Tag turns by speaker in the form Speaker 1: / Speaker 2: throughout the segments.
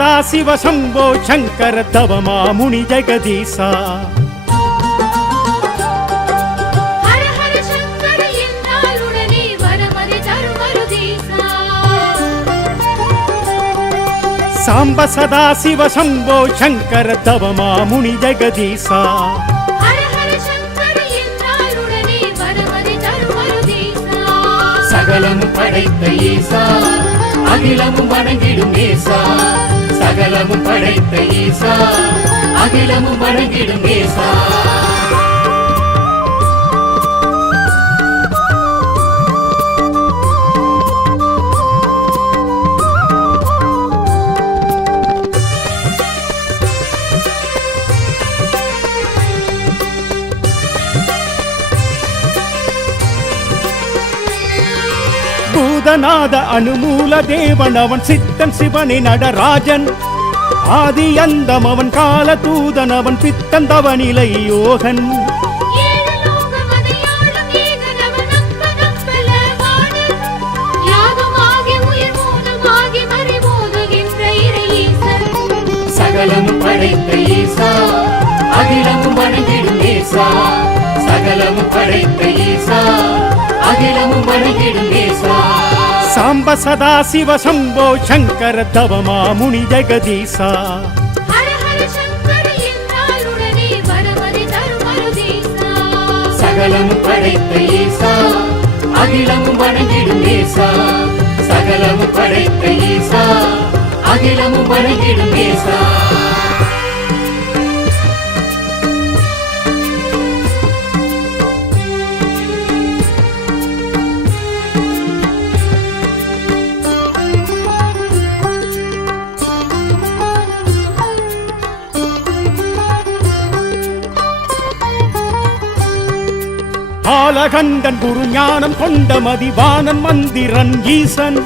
Speaker 1: சதாசிவ சம்போ சங்கர
Speaker 2: தவமாமுனி ஜெகதீசா சாம்ப
Speaker 1: சதாசிவ சம்போ சங்கர தவமாமுனி ஜெகதீசா.
Speaker 3: சகலம் படைத்த ஈசா அகிலமும் வணங்கிடும் ஏசா. சகலமும் படைத்த ஈசா. அகிலமும் வணங்கிடும் ஏசா.
Speaker 2: பூதநாத அனுமூல தேவன் அவன் சித்தன் சிவனின் நடராஜன். ஆதி அந்தம் அவன் கால தூதன் அவன் பித்தன் தவநிலை யோகன்.
Speaker 1: சாம்ப சதா சிவ சம்போ சங்கர தவமா முனி ஜெகதீசா.
Speaker 3: சகலமும் படைத்த ஈசா அகிலமும் வணங்கிடும் ஈசா. சகலமும் படைத்த ஈசா அகிலமும் வணங்கிடும் ஈசா.
Speaker 2: ஆலகண்டன் குரு ஞானம் கொண்ட மதிவானன் மந்திரன் ஈசன்.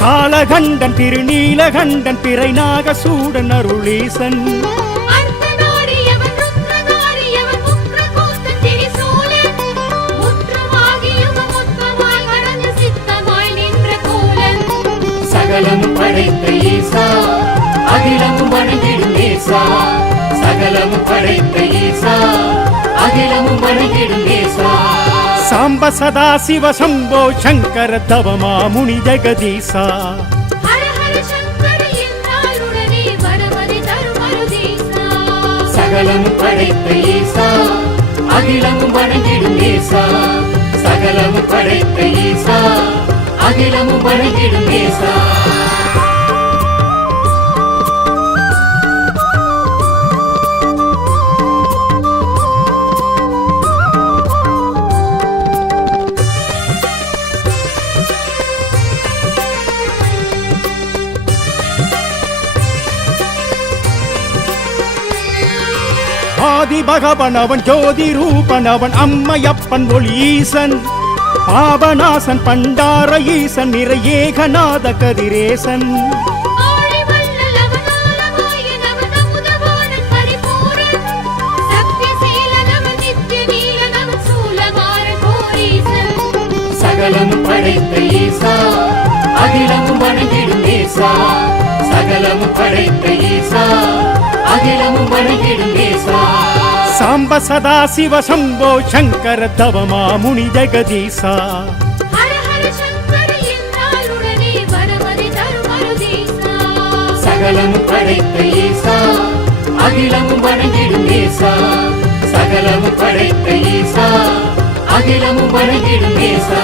Speaker 2: காலகண்டன் திருநீலகண்டன் பிறை நாகசூடன் அருளீசன்
Speaker 3: படைத்த ஈசா அகிலமும் வணங்கிடும் ஏசா சகலமும் படைத்த ஈசா அகிலமும் வணங்கிடும்
Speaker 2: சாம்ப சதா
Speaker 1: சிவ சம்போ சங்கர தவமா முனி ஜெகதீசா.
Speaker 3: சகலம் படைத்த ஈசா அகிலம் வணங்கிடும் ஈசா. சகலம் படைத்த ஈசா அகிலம் வணங்கிடும் ஈசா.
Speaker 2: ஆதி பகவன் அவன் ஜோதி ரூபன் அவன் அம்மையப்பன் ஒளி ஈசன் பாபநாசன் பண்டார ஈசன் நிறை ஏகநாத கதிரேசன்.
Speaker 3: சகலமும் படைத்த ஈசா அகிலமும் வணங்கிடும் ஈசா. சகலமும் படைத்த ஈசா அகிலமும் வணங்கிடும்
Speaker 2: சாம்ப சதா
Speaker 1: சிவ சம்போ சங்கர தவமா முனி ஜெகதீசா.
Speaker 3: சகலமும் படைத்த ஈசா அகிலமும் வணங்கிடும் ஈசா. சகலமும் படைத்த ஈசா அகிலமும் வணங்கிடும் ஈசா.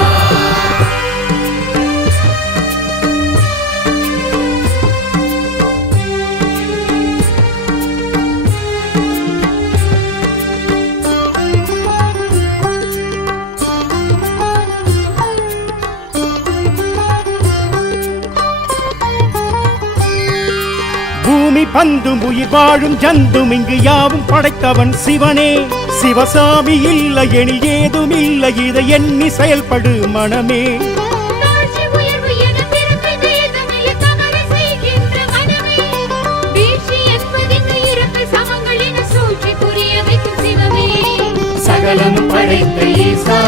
Speaker 2: பூமி பந்தும் உயிர் வாழும் ஜந்தும் இங்கு யாவும் படைத்தவன் சிவனே. சிவசாமி இல்லை எனில் ஏதும் இல்லை இதை எண்ணி செயல்படு மனமே.
Speaker 3: சகலமும் படைத்த ஈசா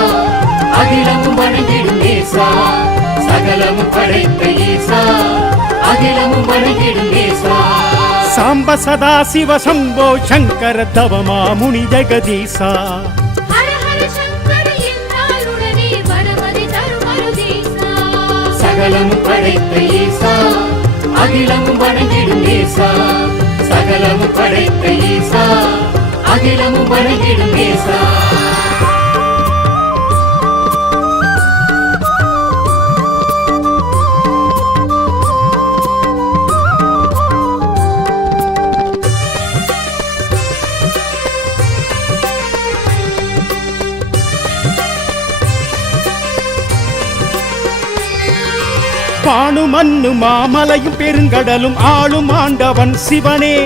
Speaker 3: அகிலமும் வணங்கிடும் ஏசா சகலமும் படைத்த ஈசா அகிலமும் வணங்கிடும்
Speaker 2: சாம்ப சதா சிவ சம்போ சங்கர தவமா முனி ஜெகதீசா.
Speaker 1: ஹர ஹர சங்கர என்றால் உடனே வரமதி தரும் மருதீசா
Speaker 3: சகலமும் படைத்த ஈசா அகிலமும் வணங்கிடும் ஈசா. சகலமும் படைத்த ஈசா அகிலமும் வணங்கிடும் ஈசா.
Speaker 2: பானு மண்ணு மாமலையும் பெருங்கடலும் ஆளும் ஆண்டவன் சிவனே.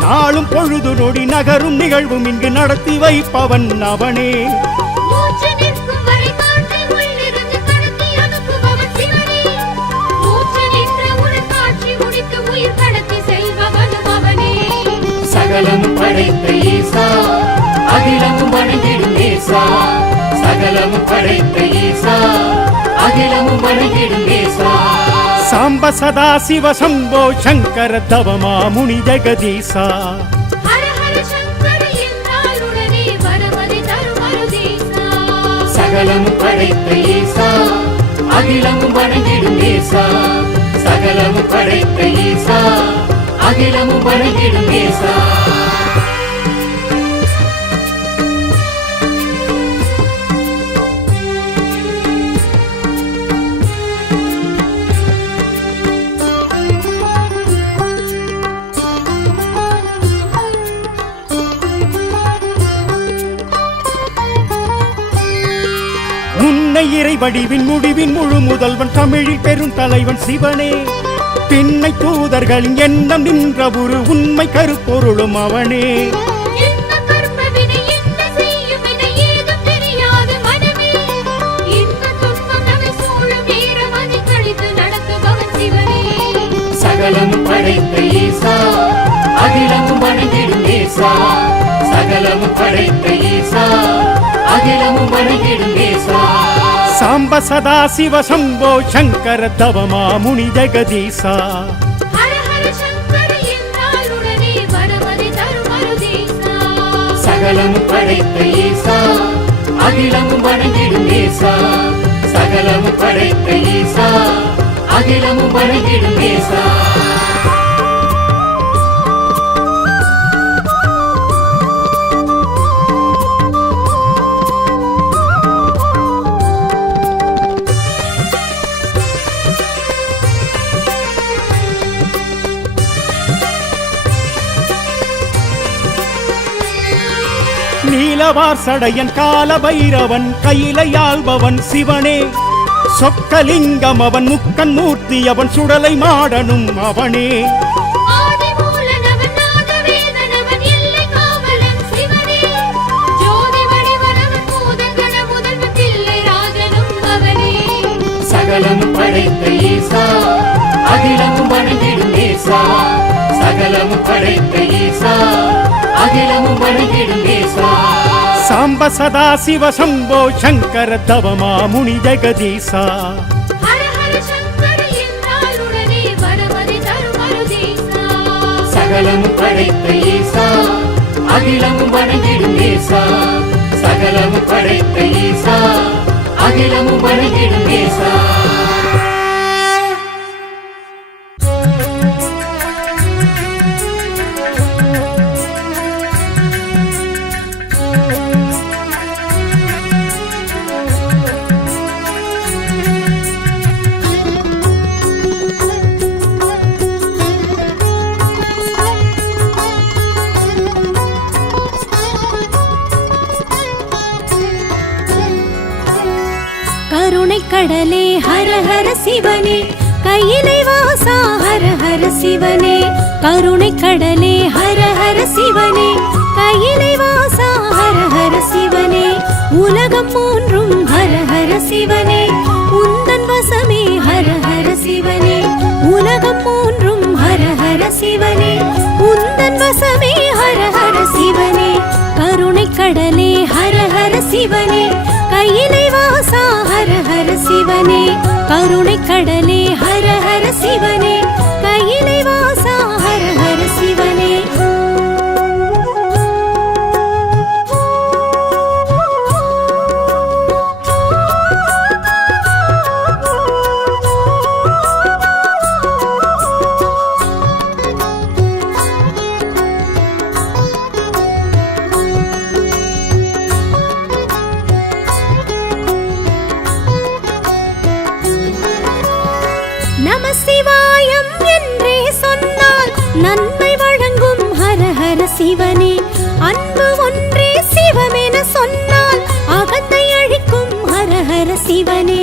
Speaker 2: நாளும் பொழுது நொடி நகரும் நிகழ்வும் இங்கு நடத்தி வைப்பவன் அவனே.
Speaker 3: சகலமும் படைத்த ஈசா அகிலமும் வணங்கிடும் ஈசா. சகலமும் படைத்த ஈசா அகிலமும் வணங்கிடும் ஈசா
Speaker 2: சாம்ப சதா சிவ சம்போ சங்கர தவமா முனி ஜெகதீசா.
Speaker 1: ஹர ஹர சங்கர என்றால் உடனே வரமதி தரும் மருதீசா
Speaker 3: சகலமும் படைத்த ஈசா அகிலமும் வணங்கிடும் ஈசா. சகலமும் படைத்த ஈசா அகிலமும் வணங்கிடும் ஈசா.
Speaker 2: இறை வடிவின் முடிவின் முழு முதல்வன் தமிழில் பெரும் தலைவன் சிவனே. பின்னை தூதர்களின் எண்ணம் நின்ற ஒரு உண்மை கருப்பொருளும் அவனே. சாம்ப சதா சிவ சம்போ சங்கர தவமா முனி ஜெகதீசா.
Speaker 3: சகலமும் படைத்த ஈசா அகிலமும் வணங்கிடும் ஈசா. சகலமும் படைத்த ஈசா அகிலமும் வணங்கிடும் ஈசா.
Speaker 2: நீலவார் சடையன் கால பைரவன் கையிலையாள்பவன் சிவனே சொக்கலிங்கம் அவன். முக்கன் மூர்த்தி அவன் சுடலை மாடனும் அவனே.
Speaker 3: சகலமும் படைத்த ஈசா அகிலமும் வணங்கிடும் ஈசா. சகலமும் படைத்த ஈசா அகிலமும் ஈசா
Speaker 2: சாம்ப சதா சிவ சம்போ சங்கர தவமா முனி ஜெகதீசா.
Speaker 3: சகலமும் படைத்த ஈசா. அகிலமும் வணங்கிடும் ஈசா. சகலமும் படைத்த ஈசா. அகிலமும் வணங்கிடும் ஈசா.
Speaker 4: சிவனே கருணை கடலே ஹர ஹர சிவனே கையிலை வாசா ஹர ஹர சிவனே உலகம் மூன்றும் ஹர ஹர சிவனே உந்தன் வசமே ஹர ஹர சிவனே உலகம் மூன்றும் ஹர ஹர சிவனே உந்தன் வசமே ஹர ஹர சிவனே கருணை கடலே ஹர ஹர சிவனே கையிலை வாசா ஹர ஹர சிவனே கருணை கடலே ஹர ஹர சிவனே. சிவனே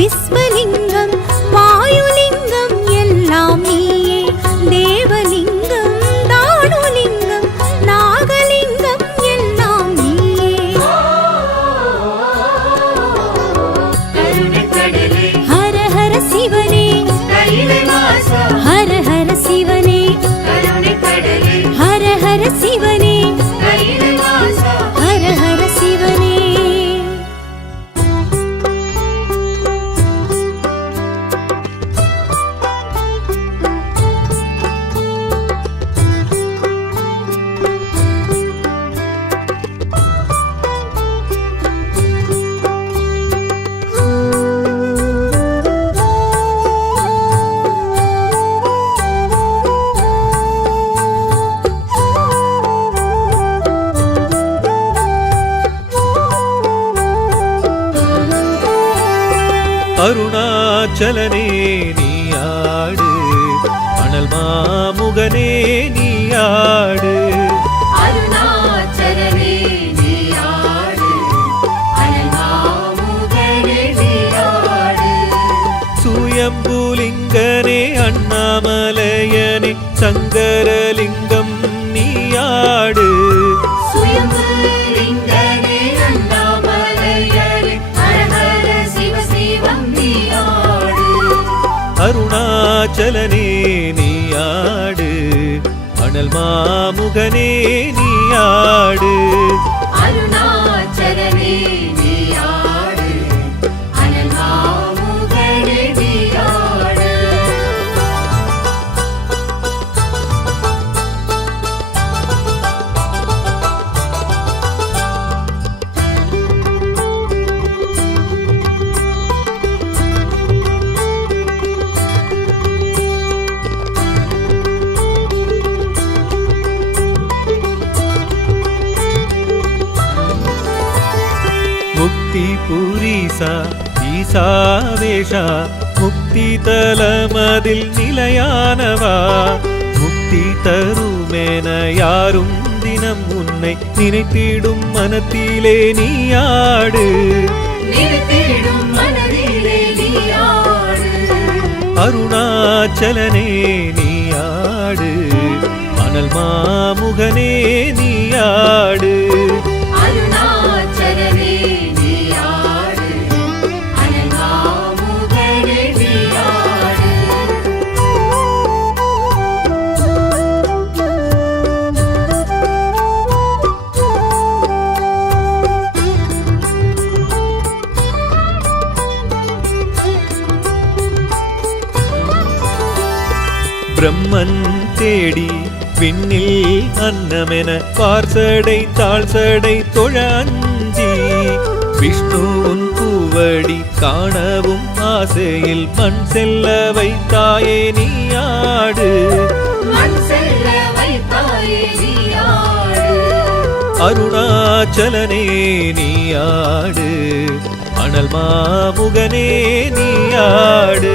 Speaker 3: Bismillah.
Speaker 5: சுயம்புலிங்கனே அண்ணாமலையனே சங்கரலிங்கம் நீயாடு அருணாச்சலனே நீயாடு அனல் மாமுகனே நீயாடு
Speaker 3: அருணாச்சலனே
Speaker 5: புரீசா ஈசாவேஷா முக்தி தலமதில் நிலையானவா? முக்தி தருமென யாரும் தினம் உன்னை நினைத்திடும் மனத்திலே நீயாடு. அருணாச்சலனே நீயாடு. அனல் மாமுகனே நீயாடு. விண்ணில் அன்னமென பார்சடை தாழ்சடை தொழ அஞ்சி. விஷ்ணுவின் பூவடி காணவும் ஆசையில் மண் செல்ல வைத்தாயே நீயாடு அருணாச்சலனே நீயாடு அனல் மாமுகனே நீயாடு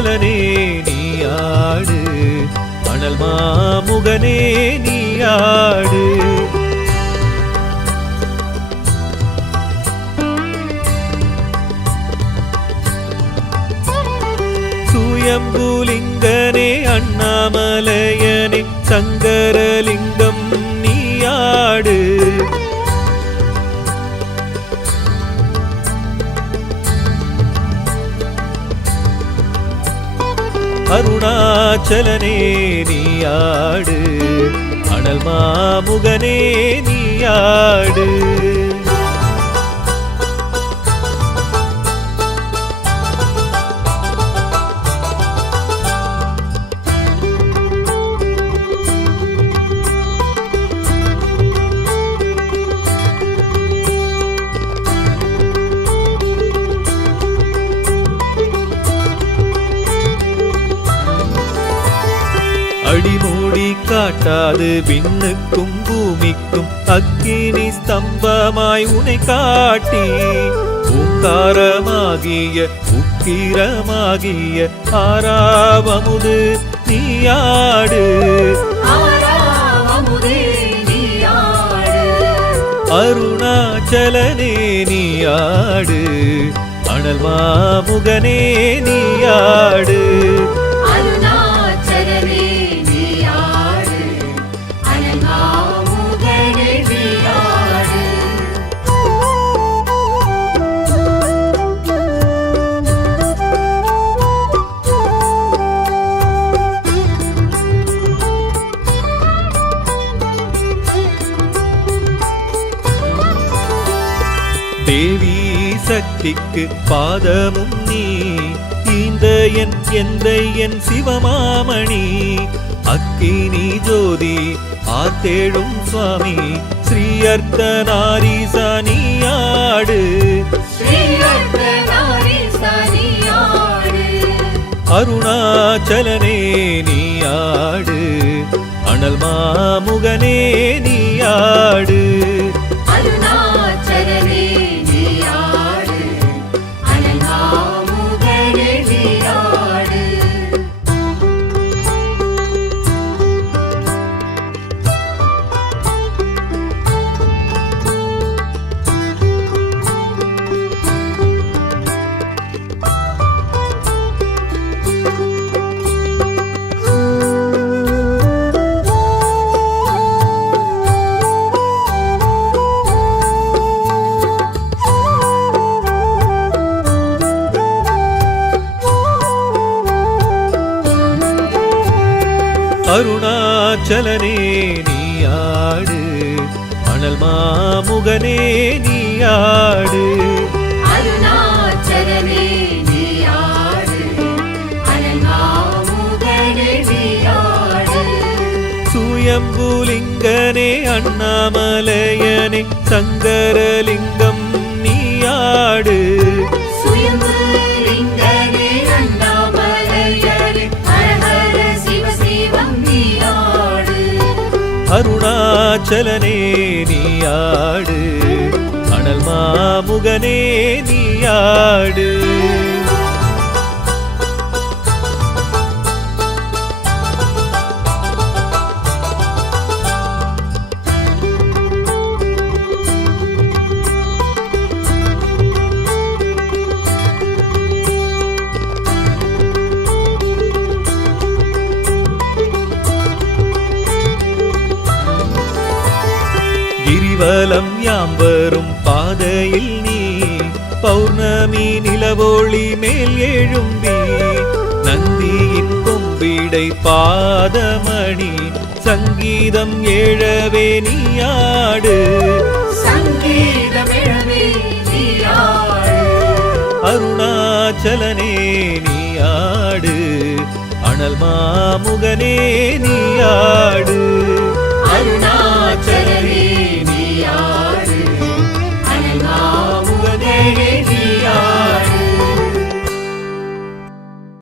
Speaker 3: மணலனே
Speaker 5: நீ ஆடு. மணல் மாமுகனே நீ ஆடு. தூயம்பூலிங்கனே அண்ணாமலை அருணாச்சலனே நீயாடு அனல் மாமுகனே நீயாடு காட்டாது விண்ணுக்கும் பூமிக்கும் அக்கினி ஸ்தம்பமாய் உனை காட்டி. ஓங்காரமாகிய உக்கிரமாகிய ஆராவமுதே நீயாடு. அருணாச்சலனே நீயாடு. அனல் மாமுகனே நீயாடு. சக்திக்கு பாதமும் நீ. இந்த என் எந்த என் சிவமாமணி. அக்கினி ஜோதி ஆத்தேழும் சுவாமி. ஸ்ரீ அர்த்தநாரீசா நீயாடு அருணாச்சலனே நீயாடு அனல் மாமுகனே நீயாடு
Speaker 3: அருணாச்சலனே நீயாடு
Speaker 5: அனல் மாமுகனே நீயாடு சுயம்புலிங்கனே அண்ணாமலையனே சங்கரலிங்கம் நீயாடு அருணாச்சலனே நீயாடு அனல் மாமுகனே நீயாடு கிரிவலம் யாம் வரும் பாதையில் நீ. பௌர்ணமி நிலவொளி மேல் எழும்பி. நந்தியின் கொம்பிடை பாதமணி. சங்கீதம் நீயாடு
Speaker 3: சங்கீதமிழவே நீயாடு
Speaker 5: அருணாச்சலனே நீயாடு அனல் மாமுகனே நீயாடு